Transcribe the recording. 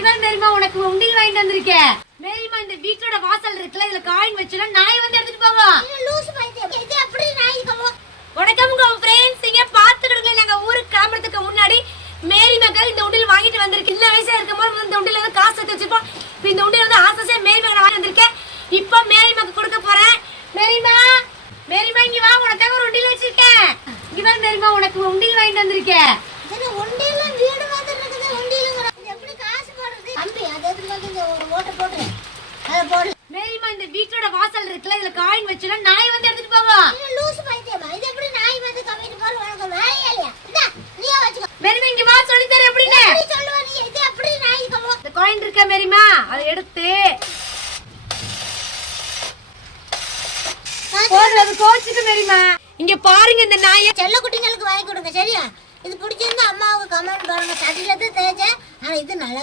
இவன் மேரிமா உனக்கு உண்டியல் வாங்கிட்டு வந்திருக்கேன். மேரிமா இந்த வீட்டோட வாசல் இருக்குல்ல, இதுல காயின் வச்சுனா நாய் வந்து எடுத்துட்டு போகும். லூசு பைத்தியம். இது எப்படி நாய் கமோ? வணக்கம்ங்க ஃப்ரெண்ட்ஸ், இங்க பாத்துக்கிடுங்க. நாங்க ஊருக்கு கிளம்புறதுக்கு முன்னாடி மேரிமாக்கு இந்த உண்டியல் வாங்கிட்டு வந்திருக்கேன். சின்ன வயசா இருக்கும்போது இந்த உண்டியல் வந்து காசு சேர்த்து வச்சிருப்போம். இப்போ இந்த உண்டியல் வந்து ஆசையா மேரிமாக்கு வாங்கி வந்திருக்கேன். இப்போ மேரிமாக்கு கொடுக்க போறேன். மேரிமா இங்க வா, உனக்காக ஒரு உண்டியல் வச்சிருக்கேன். இவன் மேரிமா உனக்கு உண்டியல் வாங்கிட்டு வந்திருக்கேன். இது உண்டியல்ல வீடு மாதிரி இருக்குது. உண்டியல்ங்கற இது எப்படி காசு போடுறது? தம்பி அதை எடுத்து வந்து ஒரு ஓட்டை போடு. அத போடு. மேரிமா இந்த வீட்டோட வாசல் இருக்குல்ல, இதுல காயின் வச்சுனா நாய் வந்து எடுத்துட்டு போகும். லூசு பைத்தியமா. இது எப்படி நாய் வந்து கமிட்டு போற உனக்கு வேலையே இல்லையா? இந்தா நீயே வச்சுக்கோ. மேரிமா இங்க வா, சொல்லி தரேன் எப்படின்னு. எப்படி சொல்லுவ நீ? இது எப்படி நாய் கமோ? இந்த காயின் இருக்க மேரிமா, அதை எடுத்து போடுறது கோச்சுக்கு மேரிமா. இங்க பாருங்க, இந்த நாயை செல்ல குட்டிங்களுக்கு வாங்கி கொடுங்க சரியா? இது பிடிச்சிருந்தா அம்மாவுக்கு கமெண்ட் பண்ணுங்க. சட்டில தான் தேய்ச்சேன், ஆனா இது நல்லா